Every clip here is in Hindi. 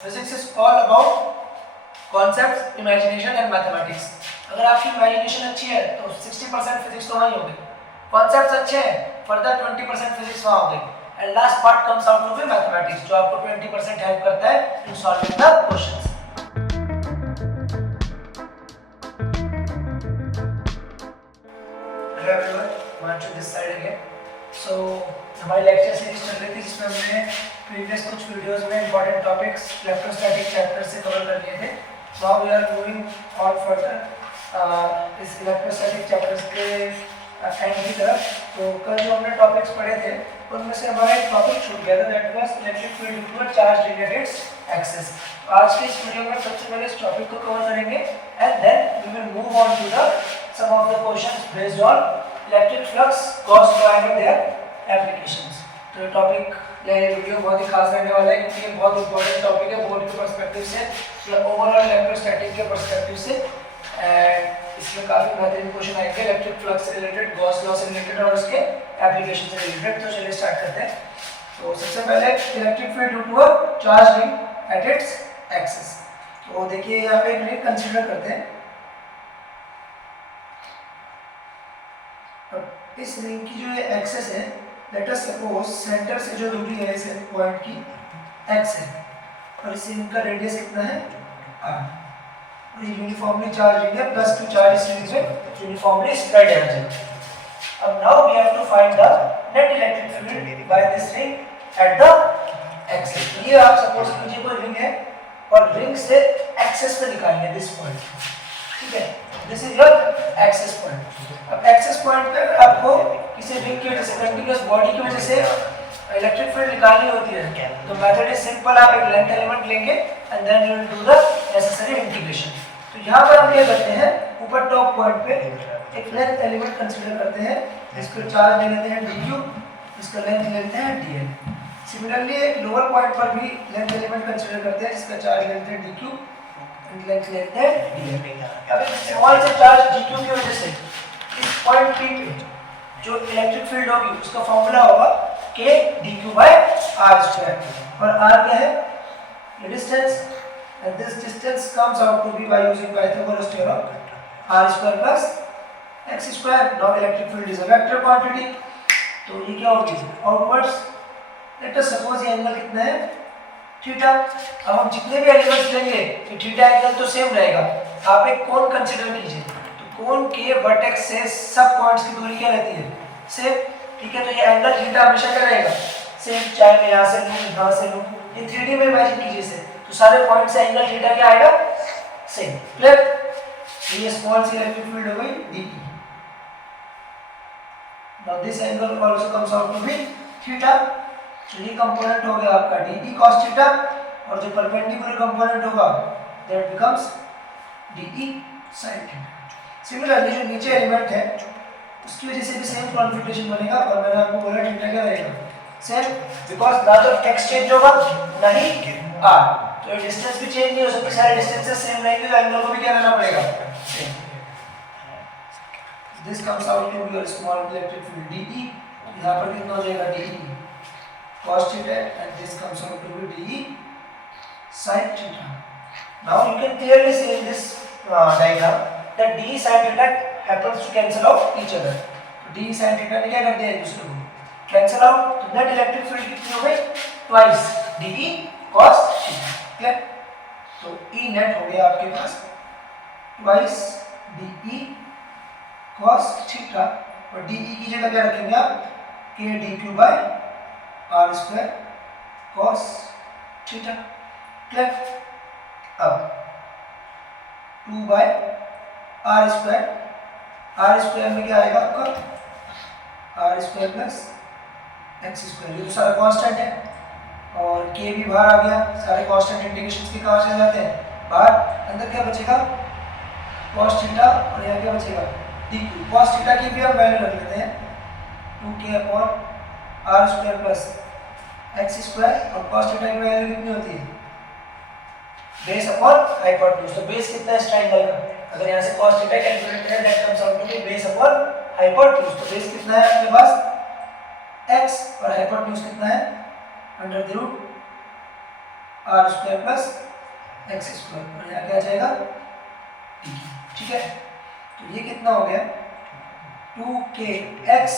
Physics is all about concepts, imagination and mathematics. अगर आपकी imagination अच्छी है तो 60% physics तो वहीं होगी. Concepts अच्छे हैं, further 20% physics वहाँ होगी. And last part comes out to be mathematics, जो आपको 20% help करता है in solving the questions. Hello everyone, Manchu this side again. So हमारी लेक्चर सीरीज चल रही थी जिसमें हमने प्रीवियस कुछ वीडियोस में इंपॉर्टेंट टॉपिक्स इलेक्ट्रोस्टैटिक चैप्टर से कवर कर लिए थे. Now we are moving on further इस इलेक्ट्रोस्टैटिक चैप्टर्स के एंड की तरफ. तो कल जो हमने टॉपिक्स पढ़े थे उनमें से हमारा एक टॉपिक छूट गया था, that was electric field due to charge in its axis. आज के इस वीडियो में सबसे पहले इस टॉपिक को कवर करेंगे and then we will move on to the sum of the questions based on electric flux, Gauss law and their applications. तो ये टॉपिक ये वीडियो बहुत ही खास रहने वाला है क्योंकि ये बहुत इंपॉर्टेंट टॉपिक है बोर्ड के पर्सपेक्टिव से या ओवरऑल इलेक्ट्रोस्टैटिक के पर्सपेक्टिव से. एंड इसमें काफी बेहतरीन क्वेश्चन आएंगे इलेक्ट्रिक फ्लक्स से रिलेटेड, गॉस लॉ से रिलेटेड और उसके एप्लीकेशन से रिलेटेड. तो चलिए स्टार्ट करते हैं. तो सबसे पहले electric field due to a charge ring at its axis. तो देखिए यहाँ पे एक रिंग कंसीडर करते हैं. इस रिंग की जो ये एक्सिस है, लेट अस सपोज सेंटर से जो दूरी है इस पॉइंट की x है और इस रिंग का रेडियस कितना है r और ये यूनिफॉर्मली चार्ज रिंग है, प्लस टू चार्ज इस रिंग में यूनिफॉर्मली स्प्रेड है. अब now we have to find the net electric field by this ring at the axis. ये आप सपोज कीजिए कोई रिंग है और रिंग से एक्सिस पे निकालिए दिस पॉइंट. ठीक है, this is your axis point. अब एक्सिस पॉइंट पर आपको किसी रिंग की वजह से, कंटीन्यूअस बॉडी की वजह से इलेक्ट्रिक फील्ड निकालनी होती है. तो मेथड इज सिंपल, आप एक लेंथ एलिमेंट लेंगे and then you will do the necessary integration. तो यहाँ पर हम क्या करते हैं, ऊपर टॉप पॉइंट पे एक लेंथ एलिमेंट कंसीडर करते हैं जिसको चार्ज ले लेते हैं dq, इसका लेंथ ले लेते हैं dl. सिमिलरली एक लोअर पॉइंट पर भी लेंथ एलिमेंट कंसीडर करते हैं जिसका चार्ज ले लेते हैं dq एंड लेंथ ले लेते हैं dl. अब इस स्मॉल से चार्ज dq की वजह से इस पॉइंट P पे जो इलेक्ट्रिक फील्ड होगी उसका फॉर्मूला होगा k dq by r square. और r क्या है, ये distance, and this distance comes out to be by using Pythagoras theorem r square plus x square. Now electric field is a vector quantity. तो ये क्या होगी, आउटवर्ड्स. लेट अस सपोज ये एंगल कितना है, थीटा. अब हम जितने भी एलिमेंट्स लेंगे ये थीटा एंगल तो सेम रहेगा. आप एक कोण कंसीडर कीजिए, तो कोण के वर्टेक्स से सब पॉइंट्स की दूरी क्या रहती है, सेम. ठीक है, तो ये एंगल थीटा हमेशा क्या रहेगा, सेम. चाहे मैं यहाँ से लूँ यहाँ से लूँ, ये 3D में इमेजिन कीजिए इसे, तो सारे पॉइंट से एंगल थीटा क्या आएगा, सेम. क्लियर. ये स्मॉल सी इलेक्ट्रिक फील्ड हो गई dE. Now this angle also comes out to be theta. तो ये कंपोनेंट हो गया आपका dE cos थीटा और जो परपेंडिकुलर कंपोनेंट होगा that becomes dE sin theta. Similarly जो नीचे एलिमेंट है उसकी वजह से भी सेम कॉन्फ़िगरेशन बनेगा और मैंने आपको बोला थीटा क्या रहेगा, सेम, बिकॉज़ ना तो x चेंज होगा ना ही r. तो डिस्टेंस भी चेंज नहीं हो सकती, सारे डिस्टेंसेस सेम रहेंगे, तो एंगल को भी क्या रहना पड़ेगा, same. This comes out to be your small electric field dE. यहां पर कितना हो जाएगा dE cos theta and this comes out to be dE sin theta. Now you can clearly see in this diagram that d sin theta happens to cancel out each other. तो d sin theta ने क्या कर दिया, एक दूसरे को कैंसिल आउट. तो नेट इलेक्ट्रिक फील्ड कितनी हो गई, twice dE cos theta. Clear. तो E नेट हो गया आपके पास ट्वाइस dE cos theta और dE की जगह क्या रखेंगे आप, k dq by r square cos theta. Clear. अब 2 by r स्क्वायर में क्या आएगा आपका, r square plus x square. ये तो सारा कांस्टेंट है और k भी बाहर आ गया. सारे कांस्टेंट इंटीग्रेशंस के कहाँ चले जाते हैं, बाहर. अंदर क्या बचेगा, cos थीटा और यहाँ क्या बचेगा, dq. cos थीटा की भी हम वैल्यू रख लेते हैं 2k upon r square plus x square और cos थीटा की वैल्यू कितनी होती है, बेस अपॉन हाइपोटेन्यूज. तो बेस कितना है इस ट्रायंगल का, अगर यहाँ से cos थीटा कैलकुलेट करें that comes out to be base upon hypotenuse. तो बेस कितना है आपके पास x और हाइपोटेन्यूज कितना है, under the root R square plus x square और यहाँ क्या आ जाएगा डी क्यू। ठीक है, तो ये कितना हो गया 2kx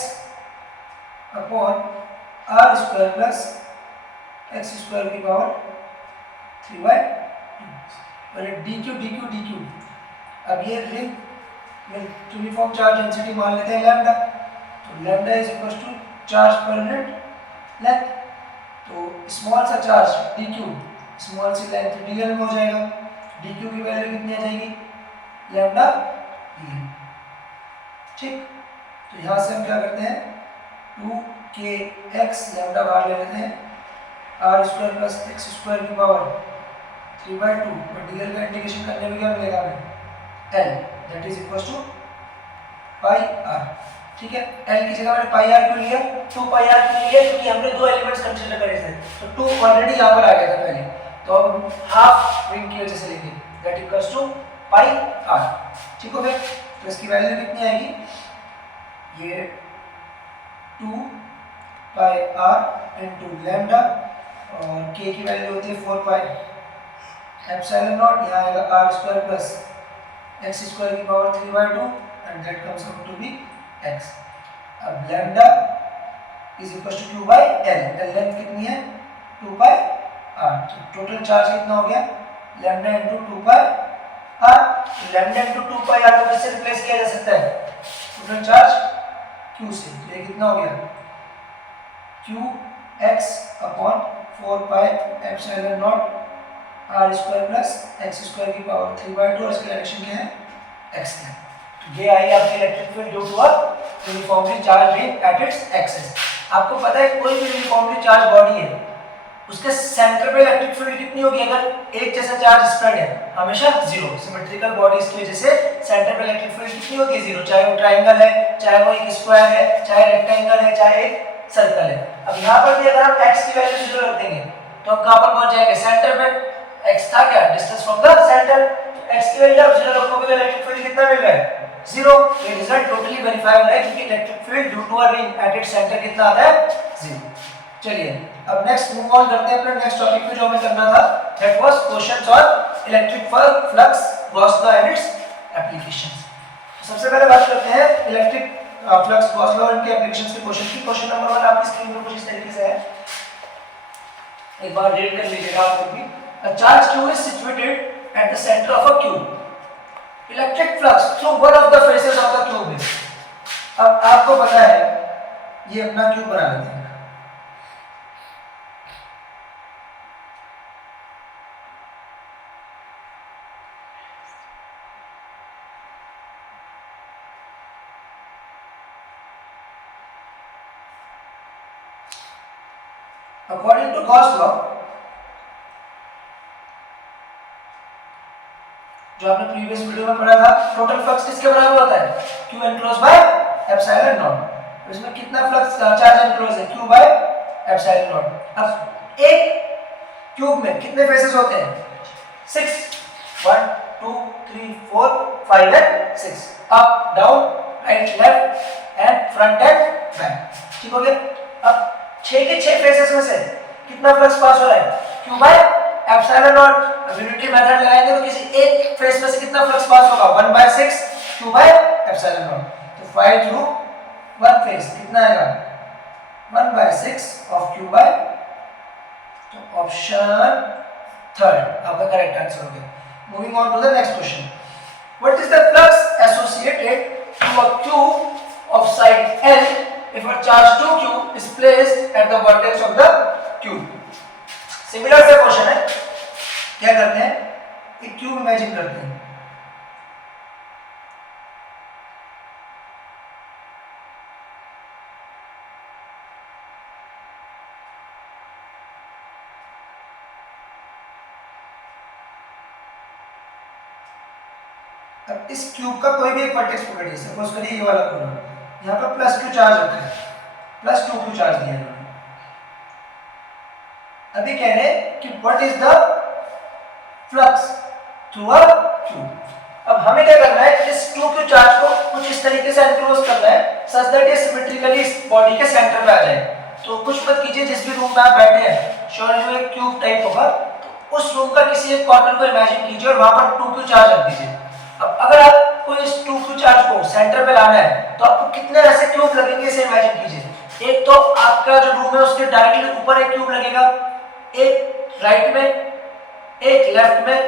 upon R square plus x square की पावर 3/2 और डी क्यू। अब ये रिंग में यूनिफॉर्म चार्ज डेंसिटी मान लेते हैं लैम्डा, तो lambda is equal to charge per unit length, तो स्मॉल सा चार्ज डी क्यू स्मॉल सी लेंथ dl में हो जाएगा। डी क्यू की वैल्यू कितनी आ जाएगी लैम्डा dl। ठीक, तो यहाँ से हम क्या करते हैं 2kx लैम्डा बाहर ले लेते हैं, r square plus x square की पावर 3/2 और dl का इंटीग्रेशन करने में क्या मिलेगा हमें l that is equal to pi r. ठीक है, l की जगह मैंने पाई आर क्यों लिया 2 पाई आर क्यों लिया क्योंकि हमने दो एलिमेंट्स कंसीडर करे थे, तो 2 ऑलरेडी यहाँ पर आ गया था पहले, तो अब हम हाफ रिंग की वजह से लेंगे that equals to pi r. ठीक हो गया, तो इसकी वैल्यू कितनी आएगी ये 2 पाई आर इनटू लैम्डा और k की वैल्यू होती है 4 पाई एप्सिलॉन नॉट, यहाँ आएगा R square plus x square की power 3/2 and that comes out to be x। अब lambda is equal to q by l, length कितनी है 2 पाई r, तो टोटल चार्ज कितना हो गया lambda into 2 pi r। Lambda into 2 pi r को किससे रिप्लेस किया जा सकता है टोटल चार्ज q से, तो ये कितना हो गया qx upon 4 pi epsilon not r square plus x square की पावर 3/2 और इसकी डायरेक्शन क्या है x है। तो ये आई आपकी electric field due to a uniformly charge ring at its axis. आपको पता है कोई भी यूनिफॉर्मली चार्ज बॉडी है उसके सेंटर पे इलेक्ट्रिक फील्ड कितनी होगी अगर एक जैसा चार्ज स्प्रेड है हमेशा जीरो। सिमेट्रिकल बॉडीज की वजह से सेंटर पे इलेक्ट्रिक फील्ड कितनी होती है जीरो, चाहे वो ट्रायंगल है, चाहे वो एक स्क्वायर है, चाहे रेक्टेंगल है, चाहे एक सर्कल है। अब यहाँ पर भी अगर हम x की वैल्यू जीरो रख देंगे तो हम कहाँ पर पहुंच जाएंगे सेंटर पे, x था क्या distance from the centre, x की वैल्यू आप जीरो रखोगे तो इलेक्ट्रिक फील्ड कितना मिल रहा है जीरो। ये रिजल्ट टोटली वेरीफाई हो रहा है क्योंकि electric field due to a ring at its centre कितना आता है जीरो। चलिए अब नेक्स्ट मूव ऑन करते हैं अपने नेक्स्ट टॉपिक पे जो हमें करना था that was questions on electric flux Gauss law and it's applications. सबसे पहले बात करते हैं इलेक्ट्रिक फ्लक्स गॉस लॉ और इनके एप्लीकेशंस के क्वेश्चन की। क्वेश्चन नंबर 1 आपकी स्क्रीन पर कुछ इस तरीके से है, एक बार रीड कर लीजिएगा आप लोग भी। A charge q is situated at the center of a cube. Electric flux through one of the faces of the cube is। अब आपको पता है ये अपना क्यूब बना लेते हैं। According to Gauss law, जो आपने प्रीवियस वीडियो में पढ़ा था, टोटल फ्लक्स किसके बराबर होता है q enclose by epsilon not. इसमें कितना फ्लक्स चार्ज एनक्लोज है q बाय एप्सिलॉन नॉट। अब एक क्यूब में कितने फेसेस होते हैं 6, 1 2 3 4 5 and 6, up down right left and front end back. ठीक हो गया। अब 6 के 6 फेसेस में से कितना फ्लक्स पास हो रहा है q बाय एप्सिलॉन नॉट। अब यूनिटी मेथड लगाएंगे तो किसी एक फेस में से कितना फ्लक्स पास होगा 1/6 q बाय एप्सिलॉन नॉट। तो 5 थ्रू 1 फेस कितना आएगा 1/6 ऑफ q बाय, तो ऑप्शन थर्ड आपका करेक्ट आंसर हो गया। Moving on to the next question, what is the flux associated to a cube of side L if a charge 2q is placed at the vertex of the cube। Similar से क्वेश्चन है, क्या करते हैं एक क्यूब इमेजिन करते हैं। अब इस क्यूब का कोई भी एक वर्टेक्स पकड़िए, सपोज करिए ये वाला कोना, यहाँ पर +q चार्ज रखा है, +2q चार्ज दिया है। अभी कह रहे हैं कि what is the flux through a cube. अब हमें क्या करना है इस 2q चार्ज को कुछ इस तरीके से एनक्लोज करना है सच दैट ये सिमेट्रिकली इस बॉडी के सेंटर पे आ जाए। तो कुछ मत कीजिए, जिस भी रूम में आप बैठे हैं श्योर जो एक क्यूब टाइप होगा, तो उस रूम का किसी एक कॉर्नर को इमेजिन कीजिए और वहां पर 2q चार्ज रख दीजिए। अब अगर आपको इस 2q चार्ज को सेंटर पे लाना है तो आपको कितने ऐसे क्यूब लगेंगे इसे इमेजिन कीजिए। एक तो आपका जो रूम है उसके डायरेक्टली ऊपर एक क्यूब लगेगा, एक राइट में, एक लेफ्ट में,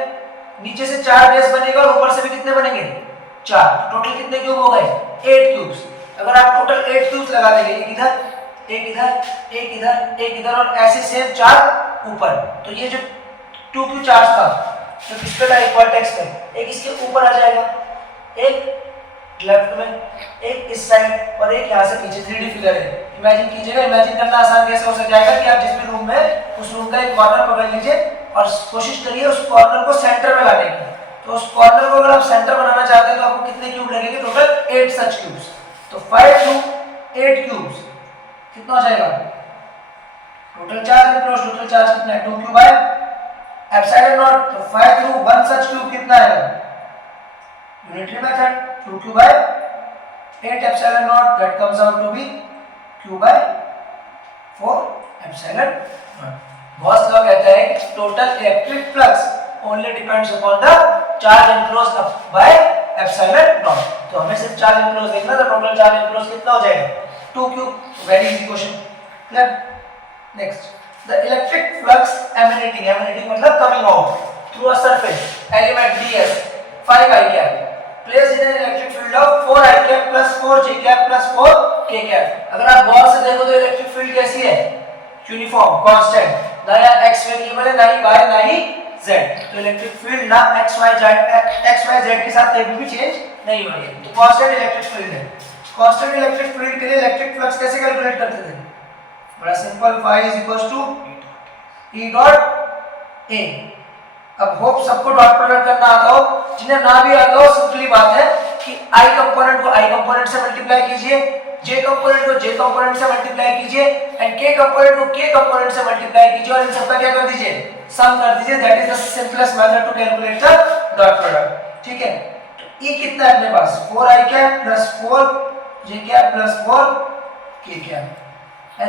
नीचे से 4 बेस बनेगा और ऊपर से भी कितने बनेंगे 4। टोटल कितने क्यूब हो गए 8 क्यूब्स। अगर आप टोटल 8 क्यूब्स लगा देंगे, एक इधर, एक इधर, एक इधर, एक इधर और ऐसे सेम 4 ऊपर, तो ये जो 2q चार्ज था जो किस पे था, एक वर्टेक्स पे, एक इसके ऊपर आ जाएगा, एक लेफ्ट में, एक इस साइड और एक यहाँ से पीछे। 3D फिगर है, इमेजिन कीजिएगा। इमेजिन करना आसान कैसे हो जाएगा कि आप जिस भी रूम में उस रूम का एक कॉर्नर पकड़ लीजिए और कोशिश करिए उस कॉर्नर को सेंटर में लाने की। तो उस कॉर्नर को अगर आप सेंटर बनाना चाहते हैं तो आपको कितने क्यूब लगेंगे, टोटल 8 सच क्यूब्स। तो 5 क्यूब 8 क्यूब्स कितना हो जाएगा, total charge enclose, total charge कितना है 2q बाय एप्सिलॉन नॉट। तो 5 थ्रू 1 सच क्यूब कितना आएगा, unitary method 2q by 8 epsilon not, that comes out to be q by 4 epsilon not. Gauss law कहता है कि total electric flux only depends upon the charge enclosed by epsilon not. तो हमें सिर्फ चार्ज एनक्लोज देखना था, टोटल चार्ज एनक्लोज कितना हो जाएगा 2q। Very easy question, clear. Next, the electric flux emanating मतलब coming out through a surface element ds 5 I cap placed in an electric field of 4 I cap plus 4 j cap plus 4 k cap। अगर आप गौर से देखो तो इलेक्ट्रिक फील्ड कैसी है, यूनिफॉर्म कांस्टेंट, ना x वेरिएबल है, ना ही y, ना ही z। तो इलेक्ट्रिक फील्ड ना x y z के साथ कभी भी चेंज नहीं होगी, तो कांस्टेंट इलेक्ट्रिक फील्ड है। कांस्टेंट इलेक्ट्रिक फील्ड के लिए इलेक्ट्रिक फ्लक्स कैसे कैलकुलेट करते थे, बड़ा simple, phi is equals to E dot A। अब होप सबको डॉट प्रोडक्ट करना आता हो, जिन्हें ना भी आता हो सिंपली बात है कि I कंपोनेंट को I कंपोनेंट से मल्टीप्लाई कीजिए, J कंपोनेंट को J कंपोनेंट से मल्टीप्लाई कीजिए एंड K कंपोनेंट को K कंपोनेंट से मल्टीप्लाई कीजिए और इन सबका क्या कर दीजिए, सम कर दीजिए। That is the simplest method to calculate the dot product, ठीक है। तो E कितना है अपने पास 4I cap plus 4 J cap plus 4 K cap है।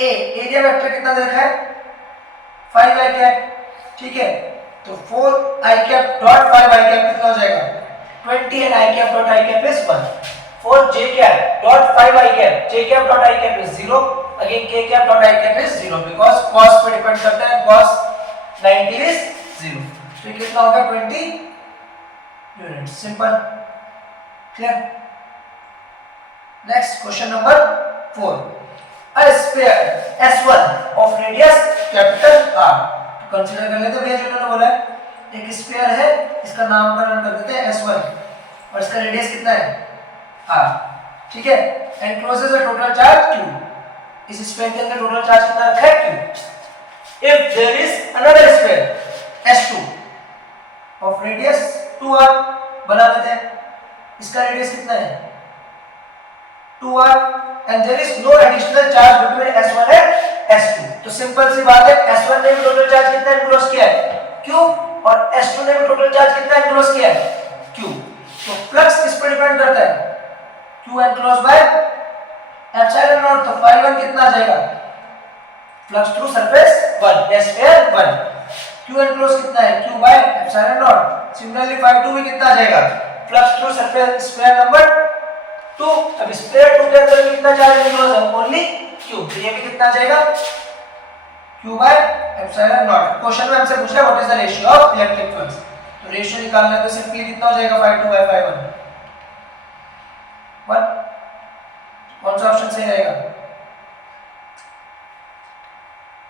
ए एरिया वेक्टर कितना देखा है 5 I कैप, ठीक है। तो 4 I cap dot 5 I cap कितना हो जाएगा 20 and I cap dot I cap is 1। 4 J cap dot 5 I cap, J cap dot I cap is 0, again K cap dot I cap is 0 because cos पे डिपेंड करता है, cos 90 इज 0। तो ये कितना होगा 20 unit, simple, clear. Next question number 4, a sphere S1 of radius capital R। तो कंसीडर कर लेते हैं भैया जो इन्होंने बोला है, एक स्फीयर है, इसका नामकरण कर देते हैं S1 और इसका रेडियस कितना है R, ठीक है। Encloses a total charge Q, इस स्फीयर के अंदर टोटल चार्ज कितना रखा है Q। If there is another sphere S2 of radius 2R, बना लेते हैं, इसका रेडियस कितना है 2R and there is no additional charge between S1 and S2। तो सिंपल सी बात है, S1 ने भी टोटल चार्ज कितना एनक्लोज किया है Q और S2 ने भी टोटल चार्ज कितना एनक्लोज किया है Q। तो फ्लक्स किस पर डिपेंड करता है Q enclose by epsilon not. तो phi 1 कितना आ जाएगा, flux through surface 1 S square 1, Q enclose कितना है Q by epsilon not. Similarly phi 2 भी कितना आ जाएगा, flux through surface square number 2। अब स्फीयर 2 के अंदर कितना चार्ज एनक्लोज है, ओनली Q, तो ये भी कितना आ जाएगा Q by epsilon not. Question में हमसे पूछ रहा है what is the ratio of electric flux, तो रेशियो निकालना है तो सिंपली कितना हो जाएगा phi 2 बाय phi 1 1। कौन सा ऑप्शन सही रहेगा,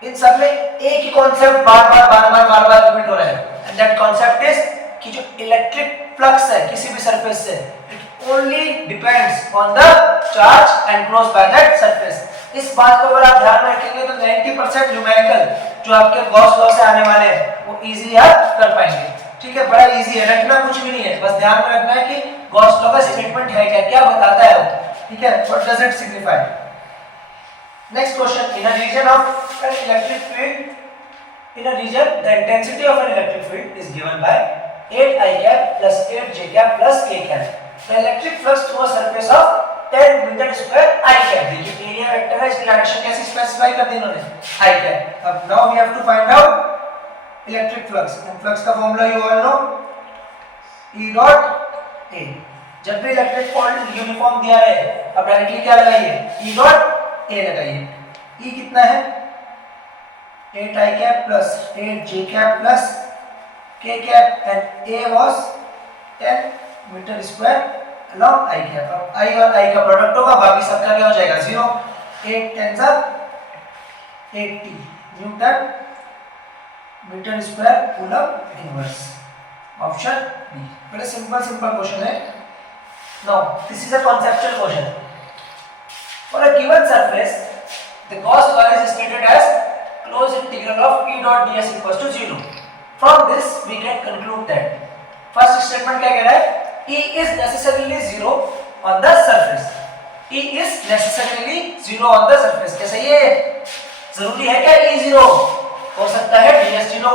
इन सब में एक ही कॉन्सेप्ट बार-बार रिपीट हो रहा है एंड दैट कॉन्सेप्ट इज कि जो इलेक्ट्रिक फ्लक्स है किसी भी सरफेस से it only depends on the charge enclosed by that surface. इस बात को अगर आप ध्यान में रखेंगे तो 90% न्यूमेरिकल जो आपके गॉस लॉ से आने वाले हैं वो इजीली आप कर पाएंगे, ठीक है। बड़ा इजी है, रखना कुछ भी नहीं है, बस ध्यान में रखना है कि गॉस लॉ का स्टेटमेंट है क्या, क्या बताता है वो, ठीक है, what does it signify. Next question, in a region of an electric field, in a region the intensity of an electric field is given by 8 I cap plus 8 J cap plus K cap। the electric flux through a surface of 10 meter square I cap। देखिए एरिया वेक्टर है, इसकी डायरेक्शन कैसे स्पेसिफाई कर दी इन्होंने I cap। अब now we have to find out electric flux, and flux का formula you all know, E dot A। जब भी इलेक्ट्रिक फील्ड यूनिफॉर्म दिया रहे, अब डायरेक्टली क्या लगाइए, E डॉट A लगाइए। E कितना है, 8 I cap plus 8 J cap plus K cap, and A was 10 metre square along I cap. अब I और I का प्रोडक्ट होगा, बाकी सबका क्या हो जाएगा 0। 8 10 80 newton metre square coulomb inverse, option B. बड़ा सिंपल क्वेश्चन है। Now this is a conceptual question. For a given surface, the Gauss law is stated as closed integral of E dot ds equals to 0. From this we can conclude that first statement क्या कह रहा है, E is necessarily 0 on the surface. E is necessarily 0 on the surface. क्या सही है? जरूरी है क्या E 0? हो सकता है ds 0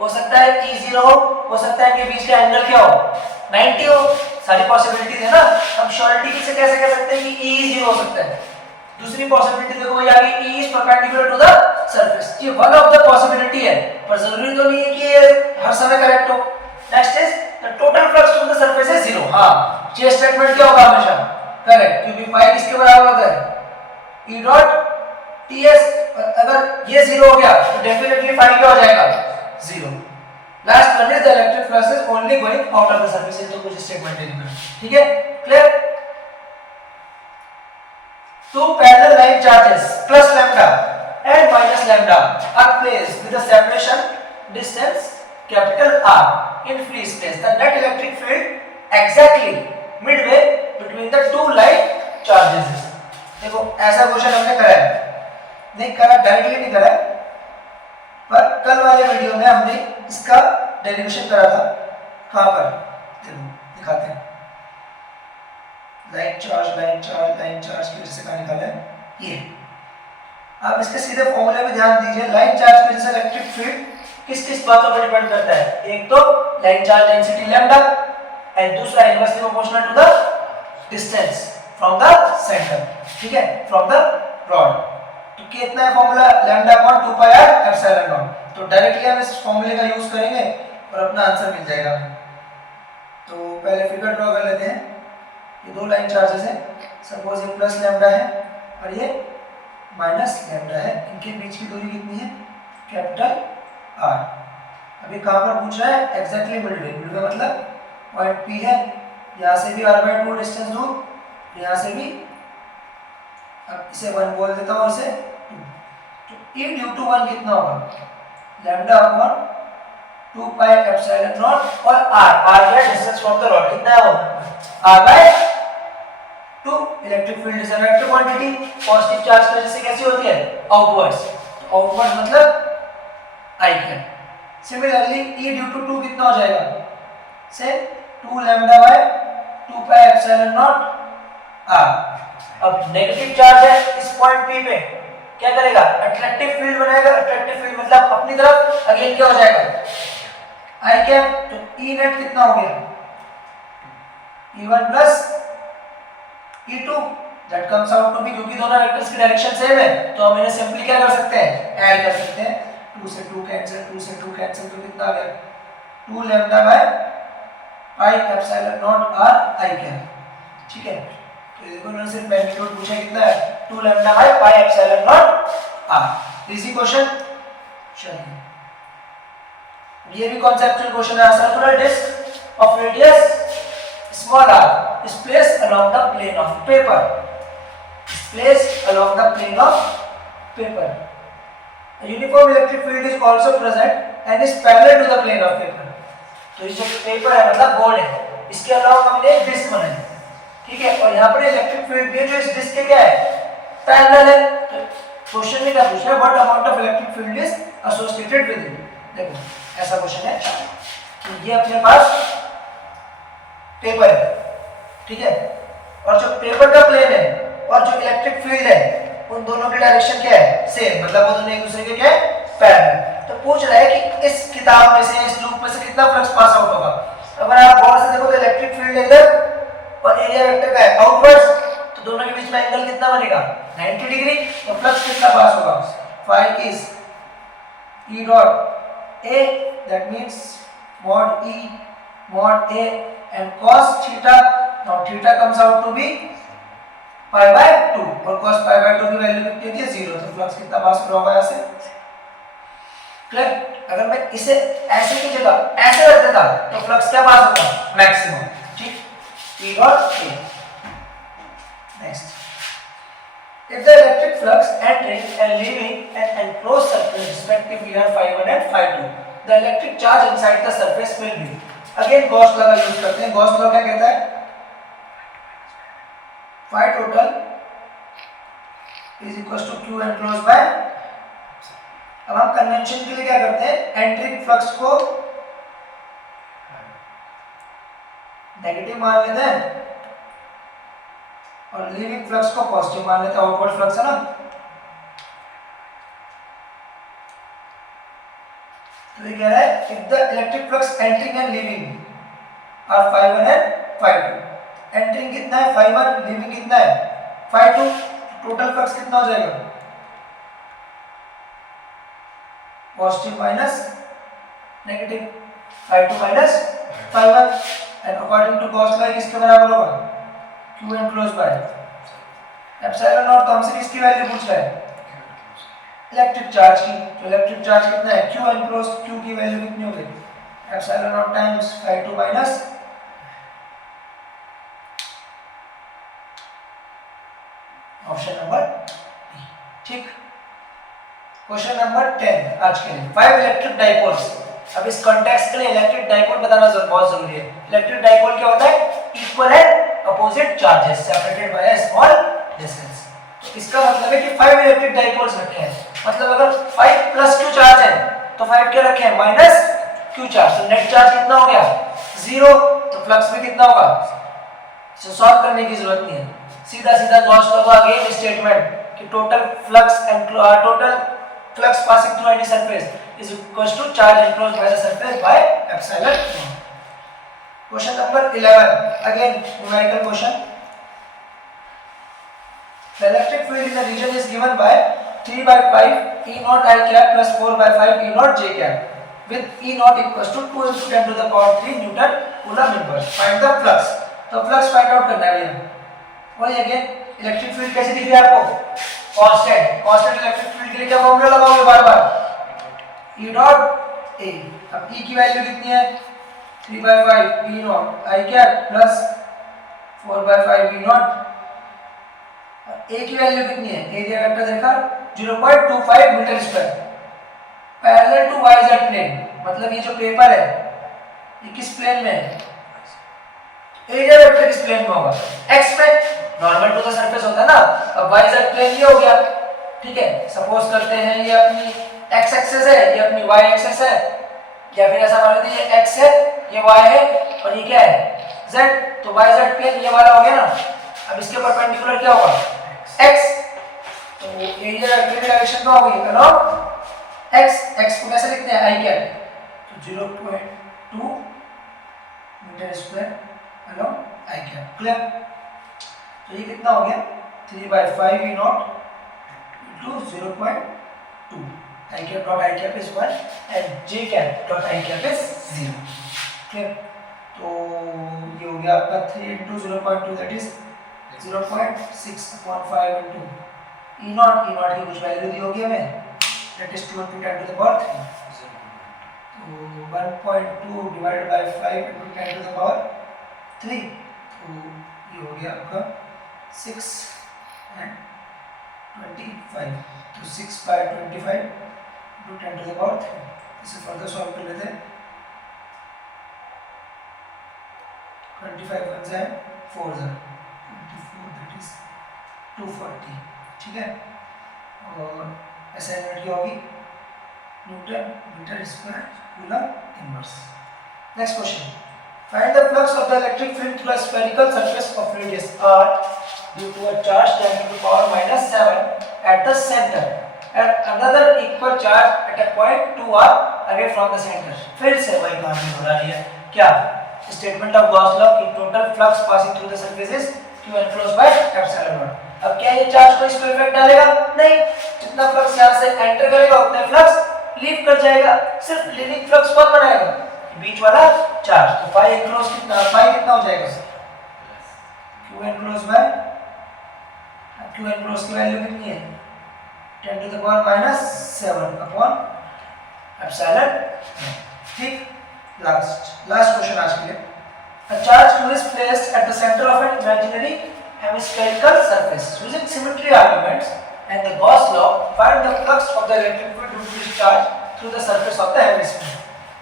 हो सकता है E 0 हो सकता है कि बीच का एंगल क्या हो 90 हो, सारी पॉसिबिलिटीज है ना। हम श्योरिटी से कैसे कह सकते हैं कि E 0 हो सकता है। दूसरी पॉसिबिलिटी देखो ये आ गई, E is perpendicular to the surface। ये वन ऑफ द पॉसिबिलिटी है, पर जरूरी तो नहीं है कि ये हर समय करेक्ट हो। Next is the total flux from the surface is 0। हां, ये स्टेटमेंट क्या होगा हमेशा करेक्ट, क्योंकि फाई किसके बराबर होता है, E डॉट ts। अगर ये 0 हो गया तो डेफिनेटली फाई क्या हो जाएगा 0। Last one is the electric flux is only going out of the surface. तो कुछ स्टेटमेंट है इनका, ठीक है, clear. Two parallel line charges plus lambda and minus lambda are placed with a separation distance capital R in free space. The net electric field exactly midway between the two line charges is। देखो ऐसा क्वेश्चन हमने करा है, नहीं करा डायरेक्टली नहीं करा, पर कल वाले वीडियो में हमने इसका डेरिवेशन करा था। कहाँ पर देखो दिखाते हैं, लाइन चार्ज की वजह से कहाँ निकाला है ये। आप इसके सीधे फॉर्मूले में ध्यान दीजिए, लाइन चार्ज की वजह से इलेक्ट्रिक फील्ड किस किस बातों पर डिपेंड करता है, एक तो line charge density lambda and दूसरा inversely proportional to the distance from the center, ठीक है, फ्रॉम द रॉड। तो कितना है formula, lambda upon 2 pi r epsilon not. तो डायरेक्टली हम इस फॉर्मूले का यूज करेंगे और अपना आंसर मिल जाएगा। तो पहले फिगर ड्रॉ कर लेते हैं। ये दो लाइन चार्जेस हैं, सपोज ये प्लस लैम्डा है और ये माइनस लैम्डा है, इनके बीच की दूरी कितनी है, कैपिटल R। अभी कहाँ पर पूछ रहा है, एग्जैक्टली मिडवे मतलब पॉइंट P है, यहाँ से भी r/2 डिस्टेंस दूर, यहाँ से भी, अब इसे 1 बोल देता हूँ, इसे 2। तो E ड्यू टू 1 कितना होगा, lambda upon 2 pi epsilon not और r है डिस्टेंस फ्रॉम द रॉड, कितना है वो r/2। Electric field is a vector quantity, positive charge की वजह से कैसी होती है, आउटवर्ड्स। तो आउटवर्ड्स मतलब I cap. Similarly E due to 2 कितना हो जाएगा, से 2 lambda by 2 pi epsilon not r। अब नेगेटिव चार्ज है इस पॉइंट P पे, क्या करेगा, अट्रैक्टिव फील्ड बनाएगा। अट्रैक्टिव फील्ड मतलब अपनी तरफ अगेन क्या हो जाएगा I कैप। तो E नेट कितना हो गया, E1 plus E2 that comes out to be, क्योंकि दोनों वेक्टर्स की डायरेक्शन सेम है तो हम इन्हें सिंपली क्या कर सकते हैं, ऐड कर सकते हैं। 2 से 2 कैंसिल, 2 से 2 कैंसिल, तो कितना आ गया 2 lambda by pi epsilon not r I cap, ठीक है। तो देखो इन्होंने सिर्फ मैग्नीट्यूड पूछा, कितना है 2 lambda by pi epsilon not r। Easy question. चलिए ये भी कॉन्सेप्चुअल क्वेश्चन है। Circular disc of radius small r is placed along the plane of paper, a uniform electric field is also present and is parallel to the plane of paper। तो ये जो पेपर है मतलब बोर्ड है, इसके अलावा हमने एक डिस्क बनाई, ठीक है, और यहाँ पर इलेक्ट्रिक फील्ड भी है जो इस डिस्क के क्या है, पैरेलल है। तो क्वेश्चन में क्या पूछ रहा है, what amount of electric field is associated with it. देखो ऐसा क्वेश्चन है कि ये अपने पास पेपर है, ठीक है, और जो पेपर का प्लेन है और जो इलेक्ट्रिक फील्ड है उन दोनों की डायरेक्शन क्या है, सेम, मतलब वो दोनों एक दूसरे के क्या है, पैरेलल। तो पूछ रहा है कि इस किताब में से, इस लूप में से कितना फ्लक्स पास आउट होगा। अगर आप गौर से देखो तो इलेक्ट्रिक फील्ड इधर और एरिया वेक्टर का है आउटवर्ड्स, तो दोनों के बीच में एंगल कितना बनेगा 90 डिग्री। तो फ्लक्स कितना पास होगा, phi is E dot A, that means mod E mod A and cos theta. Now theta comes out to be pi by 2 और cos pi by 2 की वैल्यू कितनी होती है 0, तो फ्लक्स कितना पास हो रहा होगा यहाँ से, क्लियर। अगर मैं इसे ऐसे की जगह ऐसे रख देता तो फ्लक्स क्या पास होता, मैक्सिमम, ठीक, E dot A। Next, if the electric flux entering and leaving an enclosed surface respectively are phi1 and phi2, the electric charge inside the surface will be, again Gauss law का यूज करते हैं। गॉस लॉ क्या कहता है, phi total is equals to q enclosed by, अब हम कन्वेंशन के लिए क्या करते हैं, एंट्रिंग फ्लक्स को नेगेटिव मान लेते हैं और लीविंग फ्लक्स को पॉजिटिव मान लेते हैं, आउटवर्ड फ्लक्स है ना। तो ये कह रहा है if the electric flux entering and leaving are phi1 and phi2, entering कितना है phi1, लीविंग कितना है phi2, टोटल फ्लक्स कितना हो जाएगा, positive minus negative, phi2 minus phi1, and according to Gauss law किसके बराबर होगा, q enclosed by epsilon not. तो हमसे किसकी वैल्यू पूछ रहा है, इलेक्ट्रिक चार्ज की। तो इलेक्ट्रिक चार्ज कितना है, q enclosed, q की वैल्यू कितनी होगी, epsilon not times phi2 minus, option number D, ठीक। क्वेश्चन नंबर 10 आज के लिए, 5 इलेक्ट्रिक डाइपोल्स। अब इस कॉन्टेक्स्ट के लिए इलेक्ट्रिक डाइपोल बताना बहुत जरूरी है। इलेक्ट्रिक डाइपोल क्या होता है, equal and opposite charges separated by a small distance. तो इसका मतलब है कि 5 इलेक्ट्रिक डाइपोल्स रखे हैं, मतलब अगर 5 प्लस q चार्ज है तो 5 क्या रखे हैं, माइनस q चार्ज, तो नेट चार्ज कितना हो गया 0, तो फ्लक्स भी कितना होगा, इसे सॉल्व करने की जरूरत नहीं है, सीधा सीधा गॉस लॉ का अगेन स्टेटमेंट कि total flux passing through any surface is equals to charge enclosed by the surface by epsilon naught. Question number 11, again numerical question. The electric field in the region is given by 3 by 5 E naught I cap plus 4 by 5 E naught J cap with E naught equals to 2 into 10 to the power 3 Newton Coulomb inverse. Find the flux. तो flux find out करना है भैया। वही अगेन इलेक्ट्रिक फील्ड कैसे दिख रही है आपको, कांस्टेंट इलेक्ट्रिक फील्ड के लिए क्या फॉर्मूला लगाओगे बार बार, E डॉट A। अब E की वैल्यू कितनी है, 3 by 5 E not I cap plus 4 by 5 E not. A की वैल्यू कितनी है, एरिया वेक्टर देखा 0.25 metre square parallel to YZ plane, मतलब ये जो पेपर है ये किस प्लेन में है, एरिया वेक्टर किस प्लेन में होगा, x में, नॉर्मल टू द सरफेस होता है ना। अब YZ प्लेन ये हो गया, ठीक है। सपोज करते हैं ये अपनी x एक्सिस है, ये अपनी y एक्सिस है, या फिर ऐसा मान लेते हैं ये x है, ये y है और ये क्या है z, तो YZ प्लेन ये वाला हो गया ना। अब इसके परपेंडिकुलर क्या होगा x, तो एरिया वेक्टर की डायरेक्शन क्या होगी अलोंग x को कैसे लिखते हैं i कैप, तो 0.2 metre square along i cap, clear. तो ये कितना हो गया 3 by 5 E naught into 0.2, I cap dot I cap is 1 and J cap dot I cap is 0, clear. तो ये हो गया आपका 3 into 0.2 that is 0.6 upon 5 into E naught की कुछ वैल्यू दी होगी हमें, that is 2 into 10 to the power 3, तो 1.2 divided by 5 into 10 to the power 3, तो ये हो गया आपका 6 and 25, तो 6 by 25 into 10 to the power 3, इसे फर्दर सॉल्व कर लेते हैं। 25 1 जाए 4 जाए 24, that is 240, ठीक है। और असाइनमेंट क्या होगी, newton metre square coulomb inverse. Next question, find the flux of the electric field through a spherical surface of radius r due to a charge 10 to the power minus 7 at the center and another equal charge at a point 2r away from the center। फिर से वही कहानी हो रही है, क्या स्टेटमेंट ऑफ गॉस लॉ कि total flux passing through the surface is q enclosed by epsilon naught। अब क्या ये चार्ज को इस पे इफेक्ट डालेगा, नहीं, जितना फ्लक्स यहां से एंटर करेगा उतने फ्लक्स लीव कर जाएगा, सिर्फ लीविंग फ्लक्स कौन बनाएगा, बीच वाला चार्ज। तो पाई एनक्लोज कितना, पाई कितना हो जाएगा, q enclose by, q enclose की वैल्यू कितनी है 10 to the power -7 upon epsilon. ठीक, लास्ट क्वेश्चन आज के लिए। A charge q is placed at the center of an imaginary hemispherical surface using symmetry arguments and the Gauss law. Find the flux of the electric field due to this charge through the surface of the hemisphere.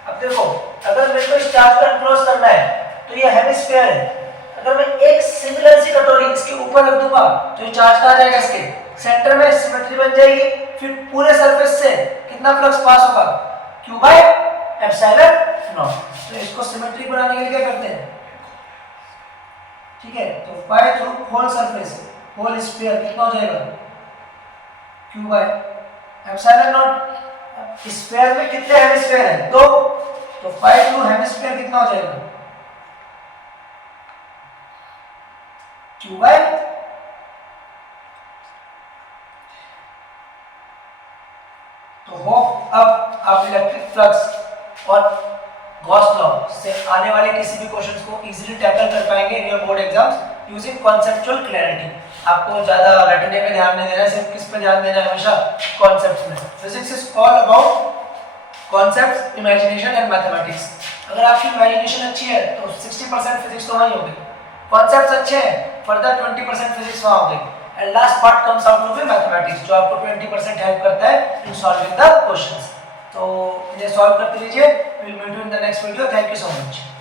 अब देखो, अगर मेरे को इस चार्ज को एनक्लोज करना है तो ये हेमिस्फीयर है, अगर मैं एक सिंगुलर सी कटोरी इसके ऊपर रख दूंगा तो ये चार्ज कहाँ जाएगा, इसके सेंटर में सिमेट्री बन जाएगी, फिर पूरे सरफेस से कितना फ्लक्स पास होगा, q बाय एप्सिलॉन नॉट। तो इसको सिमेट्रिक बनाने के लिए क्या करते हैं, ठीक है, तो pi through whole surface whole sphere कितना हो जाएगा, q by epsilon naught. Sphere में कितने हेमिस्फीयर हैं, तो पाई थ्रू हेमिस्फीयर कितना हो जाएगा, q बाय। तो होप अब आप इलेक्ट्रिक फ्लक्स और गॉस लॉ से आने वाले किसी भी क्वेश्चंस को इजीली टैकल कर पाएंगे in your board exams using conceptual clarity. आपको ज्यादा रटने पे ध्यान नहीं देना है, सिर्फ किस पे ध्यान देना है, हमेशा कॉन्सेप्ट्स में। Physics is all about concepts, imagination and mathematics. अगर आपकी इमेजिनेशन अच्छी है तो 60% फिजिक्स तो वहीं होगी, कॉन्सेप्ट्स अच्छे हैं फर्दर 20% फिजिक्स वहां होगी, and last part comes out to be mathematics जो आपको 20% हेल्प करता है इन सॉल्विंग द क्वेश्चंस। तो इन्हें सॉल्व करते लीजिए। Will meet you in the next video. Thank you so much.